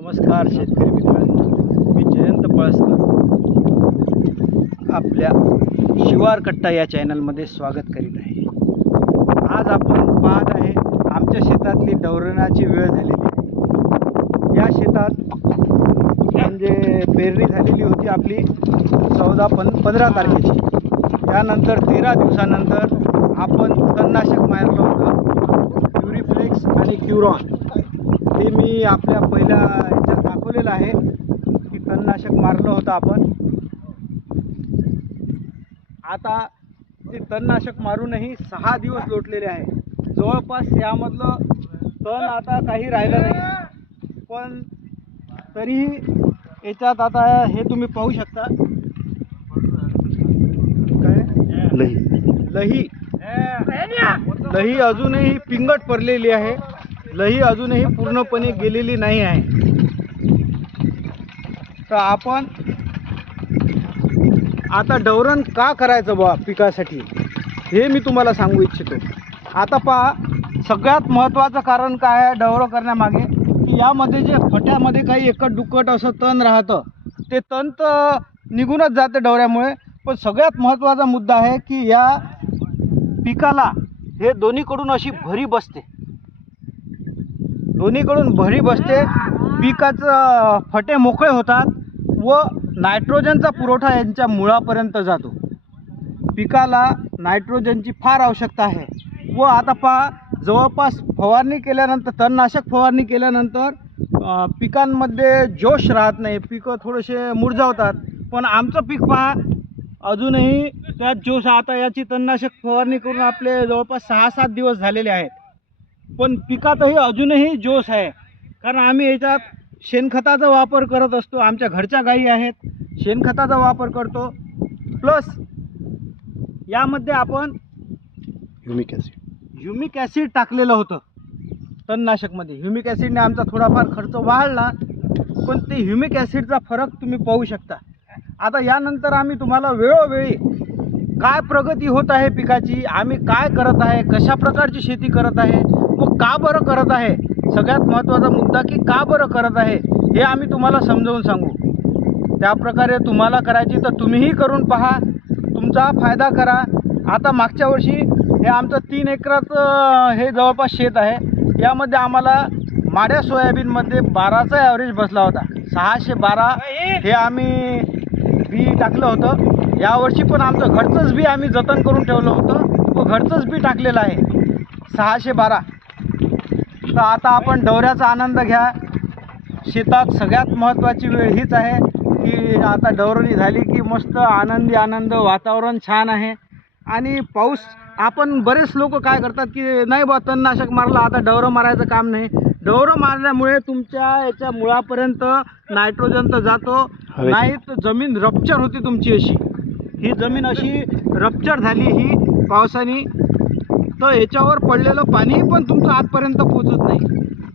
नमस्कार शेतकरी मित्रांनो. मी जयंत पळसकर. आपल्या शिवार कट्टा या चॅनलमध्ये स्वागत करीत आहे. आज आपण पाहत आहे आमच्या शेतातली डवरणाची वेळ झालेली आहे. या शेतात म्हणजे पेरणी झालेली होती आपली चौदा पं पंधरा तारखेची. त्यानंतर तेरा दिवसानंतर आपण तणनाशक मारलं होतं. क्युरिफ्लेक्स आणि क्युरॉन ते मी आपल्या पहिल्या ह्याच्यात दाखवलेलं आहे की तणनाशक मारलं होतं आपण. आता ते तणनाशक मारूनही सहा दिवस लोटलेले आहे. जवळपास यामधलं तण आता काही राहिलं नाही. पण तरीही याच्यात आता हे तुम्ही पाहू शकता. काय? लही. लही. लही अजूनही पिंगट पडलेली आहे. लही अजूनही पूर्णपणे गेलेली नाही आहे. तर आपण आता डवरण का करायचं बा पिकासाठी? हे मी तुम्हाला सांगू इच्छितो. आता पहा सगळ्यात महत्त्वाचं कारण काय आहे डवरं करण्यामागे? की यामध्ये जे फट्यामध्ये काही एकट दुक्कट असं तण राहतं. ते तण तर निघूनच जाते डवऱ्यामुळे पण सगळ्यात महत्त्वाचा मुद्दा आहे की या पिकाला हे दोन्हीकडून अशी भरी बसते. दोन्हीकडून भरी बसते. पिकाचं फटे मोकळे होतात व नायट्रोजनचा पुरवठा यांच्या मुळापर्यंत जातो. पिकाला नायट्रोजनची फार आवश्यकता आहे. व आता पहा जवळपास फवारणी केल्यानंतर तणनाशक फवारणी केल्यानंतर पिकांमध्ये जोश राहत नाही. पिकं थोडेसे मुरझावतात. पण आमचं पीक पहा अजूनही त्यात जोश आता याची तणनाशक फवारणी करून आपले जवळपास सहा सात दिवस झालेले आहेत. पण पिकातही अजूनही जोश आहे. कारण आम्ही याच्यात शेणखताचा वापर करत असतो. आमच्या घरच्या गायी आहेत. शेणखताचा वापर करतो. प्लस यामध्ये आपण ह्युमिक ॲसिड ह्युमिक ॲसिड टाकलेलं होतं. तणनाशकमध्ये. ह्युमिक ॲसिडने आमचा थोडाफार खर्च वाढला. पण ते ह्युमिक ॲसिडचा फरक तुम्ही पाहू शकता. आता यानंतर आम्ही तुम्हाला वेळोवेळी काय प्रगती होत आहे पिकाची? आम्ही काय करत आहे? कशा प्रकारची शेती करत आहे? व का बरं करत आहे? सगळ्यात महत्त्वाचा मुद्दा की का बरं करत आहे? हे आम्ही तुम्हाला समजावून सांगू. त्याप्रकारे तुम्हाला करायची तर तुम्हीही करून पहा. तुमचा फायदा करा. आता मागच्या वर्षी हे आमचं तीन एकराचं हे जवळपास शेत आहे. यामध्ये आम्हाला माड्या सोयाबीनमध्ये बाराचा ॲव्हरेज बसला होता. सहाशे बारा हे आम्ही बी टाकलं होतं. यावर्षी पण आमचं घरचंच बी आम्ही जतन करून ठेवलं होतं. व घरचंच बी टाकलेलं आहे. सहाशे बारा. तर आता आपण डवऱ्याचा आनंद घ्या. शेतात सगळ्यात महत्त्वाची वेळ हीच आहे की आता डवरणी झाली की मस्त आनंदी आनंद वातावरण छान आहे. आणि पाऊस आपण बरेच लोक काय करतात की नाही बा तणनाशक मारलं आता डवरं मारायचं काम नाही. डवरं मारल्यामुळे तुमच्या याच्या मुळापर्यंत नायट्रोजन तर जातो. नाही तर जमीन रप्चर होती तुमची अशी. ही जमीन अशी रप्चर झाली ही पावसाने. तर याच्यावर पडलेलं पाणी पण तुमचं आतपर्यंत पोचत नाही.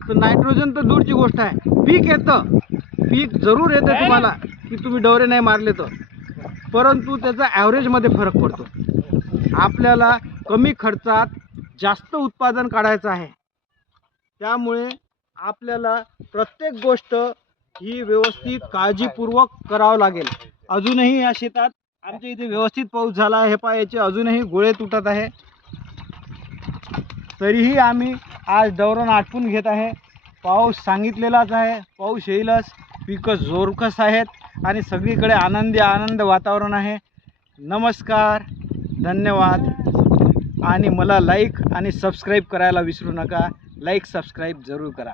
तर नायट्रोजन तर दूरची गोष्ट आहे. पीक येतं. पीक जरूर येतं तुम्हाला की तुम्ही डवरे नाही मारले तर. परंतु त्याचा ॲव्हरेजमध्ये फरक पडतो. आपल्याला कमी खर्चात जास्त उत्पादन काढायचं आहे. त्यामुळे आपल्याला प्रत्येक गोष्ट ही व्यवस्थित काळजीपूर्वक करावं लागेल. अजूनही या शेतात आमच्या इथे व्यवस्थित पाऊस झाला आहे. हे याचे अजूनही गोळे तुटत आहे. तरीही आम्ही आज दौरण आटपून घेत आहे. पाऊस सांगितलेलाच आहे. पाऊस येईलच. पिकं जोरकस आहेत आणि सगळीकडे आनंदी आनंद वातावरण आहे. नमस्कार. धन्यवाद. आणि मला लाईक आणि सबस्क्राईब करायला विसरू नका. लाईक सबस्क्राईब जरूर करा.